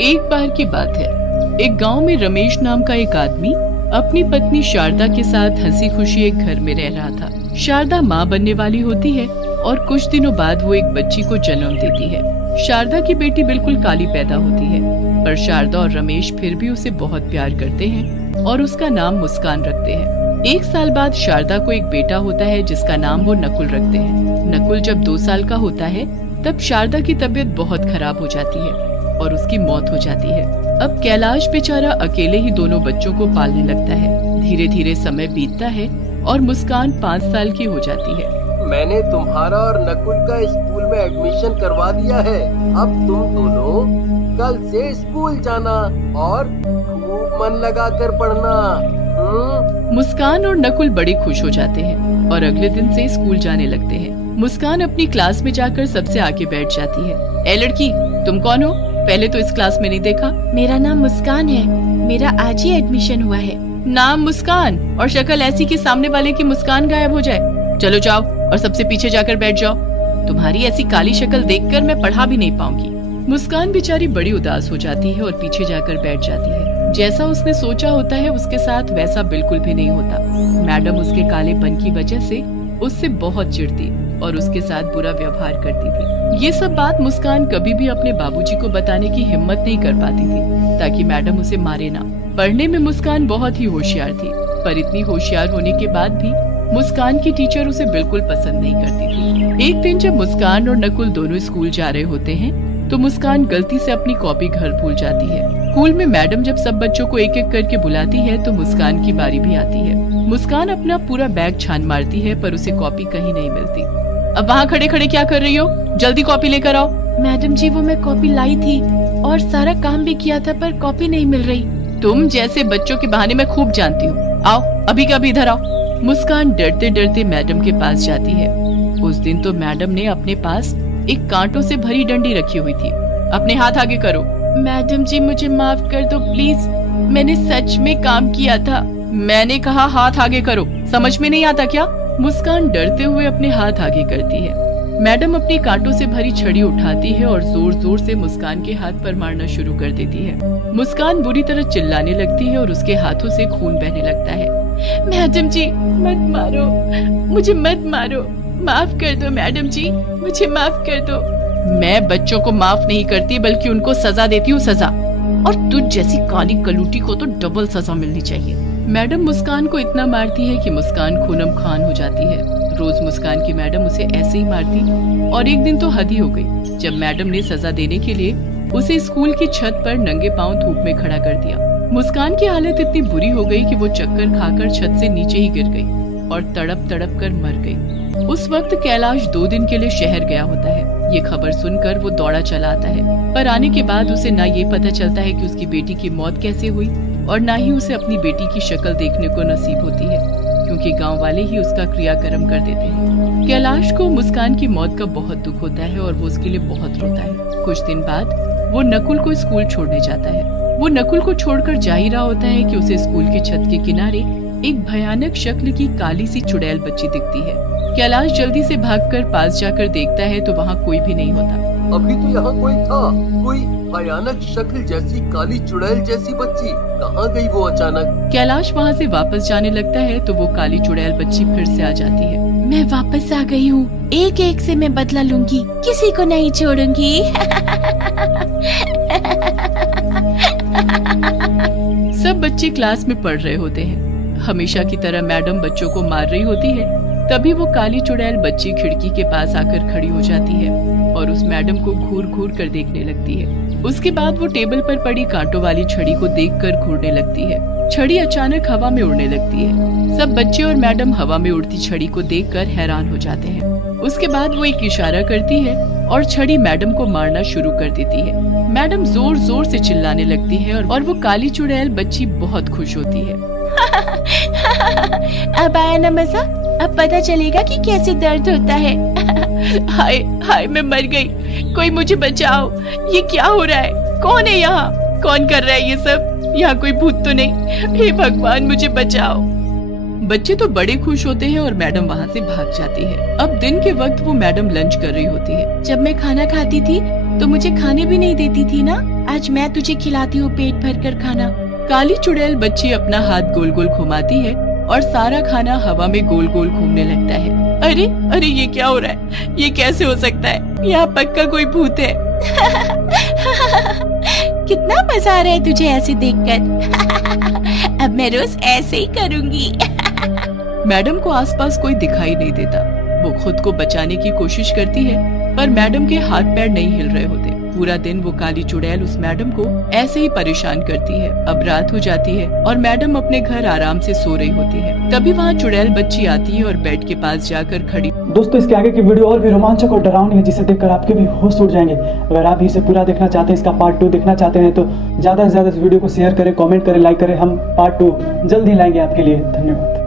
एक बार की बात है, एक गांव में रमेश नाम का एक आदमी अपनी पत्नी शारदा के साथ हंसी खुशी एक घर में रह रहा था। शारदा माँ बनने वाली होती है और कुछ दिनों बाद वो एक बच्ची को जन्म देती है। शारदा की बेटी बिल्कुल काली पैदा होती है, पर शारदा और रमेश फिर भी उसे बहुत प्यार करते हैं और उसका नाम मुस्कान रखते हैं। 1 साल बाद शारदा को एक बेटा होता है जिसका नाम वो नकुल रखते हैं। नकुल जब 2 साल का होता है तब शारदा की तबीयत बहुत खराब हो जाती है और उसकी मौत हो जाती है। अब कैलाश बेचारा अकेले ही दोनों बच्चों को पालने लगता है। धीरे धीरे समय बीतता है और मुस्कान 5 साल की हो जाती है। मैंने तुम्हारा और नकुल का स्कूल में एडमिशन करवा दिया है। अब तुम दोनों कल से स्कूल जाना और खूब मन लगाकर पढ़ना। मुस्कान और नकुल बड़े खुश हो जाते हैं और अगले दिन से स्कूल जाने लगते हैं। मुस्कान अपनी क्लास में जाकर सबसे आगे बैठ जाती है। ए लड़की, तुम कौन हो? पहले तो इस क्लास में नहीं देखा। मेरा नाम मुस्कान है, मेरा आज ही एडमिशन हुआ है। नाम मुस्कान और शक्ल ऐसी कि सामने वाले की मुस्कान गायब हो जाए। चलो जाओ और सबसे पीछे जाकर बैठ जाओ। तुम्हारी ऐसी काली शक्ल देखकर मैं पढ़ा भी नहीं पाऊंगी। मुस्कान बेचारी बड़ी उदास हो जाती है और पीछे जाकर बैठ जाती है। जैसा उसने सोचा होता है उसके साथ वैसा बिल्कुल भी नहीं होता। मैडम उसके कालेपन की वजह से उससे बहुत चिढ़ती और उसके साथ बुरा व्यवहार करती थी। ये सब बात मुस्कान कभी भी अपने बाबूजी को बताने की हिम्मत नहीं कर पाती थी ताकि मैडम उसे मारे ना। पढ़ने में मुस्कान बहुत ही होशियार थी, पर इतनी होशियार होने के बाद भी मुस्कान की टीचर उसे बिल्कुल पसंद नहीं करती थी। एक दिन जब मुस्कान और नकुल दोनों स्कूल जा रहे होते हैं तो मुस्कान गलती से अपनी कॉपी घर भूल जाती है। स्कूल में मैडम जब सब बच्चों को एक एक करके बुलाती है तो मुस्कान की बारी भी आती है। मुस्कान अपना पूरा बैग छान मारती है पर उसे कॉपी कहीं नहीं मिलती। अब वहाँ खड़े खड़े क्या कर रही हो? जल्दी कॉपी लेकर आओ। मैडम जी, वो मैं कॉपी लाई थी और सारा काम भी किया था पर कॉपी नहीं मिल रही। तुम जैसे बच्चों के बहाने मैं खूब जानती हूँ। आओ अभी का अभी इधर आओ। मुस्कान डरते डरते मैडम के पास जाती है। उस दिन तो मैडम ने अपने पास एक कांटों से भरी डंडी रखी हुई थी। अपने हाथ आगे करो। मैडम जी, मुझे माफ कर दो प्लीज, मैंने सच में काम किया था। मैंने कहा हाथ आगे करो, समझ में नहीं आता क्या? मुस्कान डरते हुए अपने हाथ आगे करती है। मैडम अपनी कांटों से भरी छड़ी उठाती है और जोर जोर से मुस्कान के हाथ पर मारना शुरू कर देती है। मुस्कान बुरी तरह चिल्लाने लगती है और उसके हाथों से खून बहने लगता है। मैडम जी, मत मारो, मुझे मत मारो, माफ कर दो मैडम जी, मुझे माफ कर दो। मैं बच्चों को माफ नहीं करती बल्कि उनको सजा देती हूँ, सजा। और तुझ जैसी काली कलूटी को तो डबल सजा मिलनी चाहिए। मैडम मुस्कान को इतना मारती है कि मुस्कान खूनम खान हो जाती है। रोज मुस्कान की मैडम उसे ऐसे ही मारती और एक दिन तो हद ही हो गई जब मैडम ने सजा देने के लिए उसे स्कूल की छत पर नंगे पांव धूप में खड़ा कर दिया। मुस्कान की हालत इतनी बुरी हो गई कि वो चक्कर खाकर छत से नीचे ही गिर गई और तड़प तड़प कर मर गई। उस वक्त कैलाश 2 दिन के लिए शहर गया होता है। ये खबर सुनकर वो दौड़ा चला आता है, पर आने के बाद उसे ना ये पता चलता है कि उसकी बेटी की मौत कैसे हुई और ना ही उसे अपनी बेटी की शक्ल देखने को नसीब होती है, क्योंकि गांव वाले ही उसका क्रियाक्रम कर देते हैं। कैलाश को मुस्कान की मौत का बहुत दुख होता है और वो उसके लिए बहुत रोता है। कुछ दिन बाद वो नकुल को स्कूल छोड़ने जाता है। वो नकुल को छोड़कर जा ही रहा होता है कि उसे स्कूल की छत के किनारे एक भयानक शक्ल की काली सी चुड़ैल बच्ची दिखती है। कैलाश जल्दी से भागकर पास जाकर देखता है तो वहाँ कोई भी नहीं होता। अभी तो यहाँ कोई था, कोई भयानक शक्ल जैसी काली चुड़ैल जैसी बच्ची कहाँ गई वो अचानक? कैलाश वहाँ से वापस जाने लगता है तो वो काली चुड़ैल बच्ची फिर से आ जाती है। मैं वापस आ गई हूँ, एक एक से मैं बदला लूंगी, किसी को नहीं छोड़ूंगी। सब बच्चे क्लास में पढ़ रहे होते हैं। हमेशा की तरह मैडम बच्चों को मार रही होती है। तभी वो काली चुड़ैल बच्ची खिड़की के पास आकर खड़ी हो जाती है और उस मैडम को घूर घूर कर देखने लगती है। उसके बाद वो टेबल पर पड़ी कांटों वाली छड़ी को देखकर घूरने लगती है। छड़ी अचानक हवा में उड़ने लगती है। सब बच्चे और मैडम हवा में उड़ती छड़ी को देखकर हैरान हो जाते हैं। उसके बाद वो एक इशारा करती है और छड़ी मैडम को मारना शुरू कर देती है। मैडम जोर जोर से चिल्लाने लगती है और वो काली चुड़ैल बच्ची बहुत खुश होती है। अब आया ना मजा, अब पता चलेगा कि कैसे दर्द होता है। हाय हाय, मैं मर गई, कोई मुझे बचाओ। ये क्या हो रहा है? कौन है यहाँ? कौन कर रहा है ये सब? यहाँ कोई भूत तो नहीं? हे भगवान, मुझे बचाओ। बच्चे तो बड़े खुश होते हैं और मैडम वहाँ से भाग जाती है। अब दिन के वक्त वो मैडम लंच कर रही होती है। जब मैं खाना खाती थी तो मुझे खाने भी नहीं देती थी ना, आज मैं तुझे खिलाती हूँ पेट भर कर खाना। काली चुड़ैल बच्ची अपना हाथ गोल गोल घुमाती है और सारा खाना हवा में गोल गोल घूमने लगता है। अरे अरे ये क्या हो रहा है, ये कैसे हो सकता है, यहाँ पक्का कोई भूत है। कितना मजा आ रहा है तुझे ऐसे देखकर। अब मैं रोज ऐसे ही करूँगी। मैडम को आसपास कोई दिखाई नहीं देता। वो खुद को बचाने की कोशिश करती है पर मैडम के हाथ पैर नहीं हिल रहे होते। पूरा दिन वो काली चुड़ैल उस मैडम को ऐसे ही परेशान करती है। अब रात हो जाती है और मैडम अपने घर आराम से सो रही होती है। तभी वहाँ चुड़ैल बच्ची आती है और बेड के पास जाकर खड़ी। दोस्तों इसके आगे की वीडियो और भी रोमांचक और डरावनी है, जिसे देखकर आपके भी होश उड़ जाएंगे। अगर आप भी इसे पूरा देखना चाहते हैं, इसका पार्ट 2 देखना चाहते हैं, तो ज्यादा से ज्यादा इस वीडियो को शेयर करें, कमेंट करें, लाइक करें। हम पार्ट 2 जल्द ही लाएंगे आपके लिए। धन्यवाद।